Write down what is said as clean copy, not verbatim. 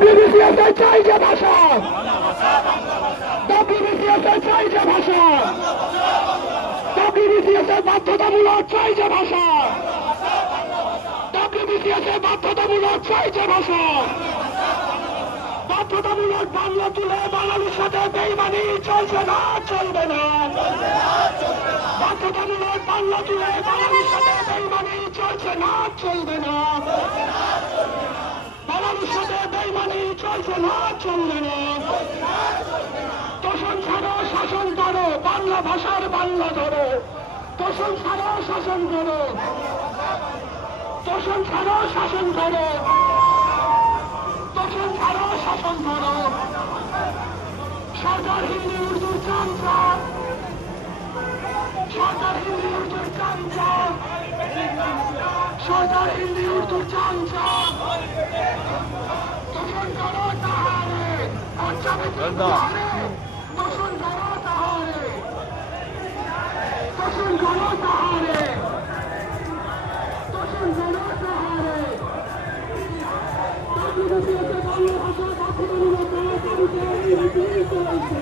WBCS চাই যে ভাষা, WBCS চাই যে ভাষা, WBCS বাধ্যতামূলক চাই যে ভাষা, WBCS বাধ্যতামূলক চাই যে ভাষা, বাধ্যতামূলক বাংলা তুলে বাঙালির সাথে বেইমানি চলছে না, চলবে না। বাধ্যতামূলক বাংলা তুলে বাঙালির সাথে বেইমানি চলছে না, চলবে না। বাঙালির সাথে বেইমানি চলছে না, চলবে না। তোষণ ছাড়ো, শাসন করো, বাংলা ভাষার বাংলা ধরো। তোষণ ছাড়ো, শাসন করো, তোষণ ছাড়ো, শাসন করো, তোষণ ছাড়ো, শাসন করো। সরকার হিন্দি উর্দুর চামচা, সরকার হিন্দি উর্দুর চামচা, সরকার হিন্দি উর্দুর চামচা। তোষণ করো তাহারে, তোষণ করো তাহারে, তোষণ করো তাহারে, তোষণ করো তাহারে। বাংলা ভাষা বাধ্যতামূলক করার দাবিতে এই মিছিল চলছে।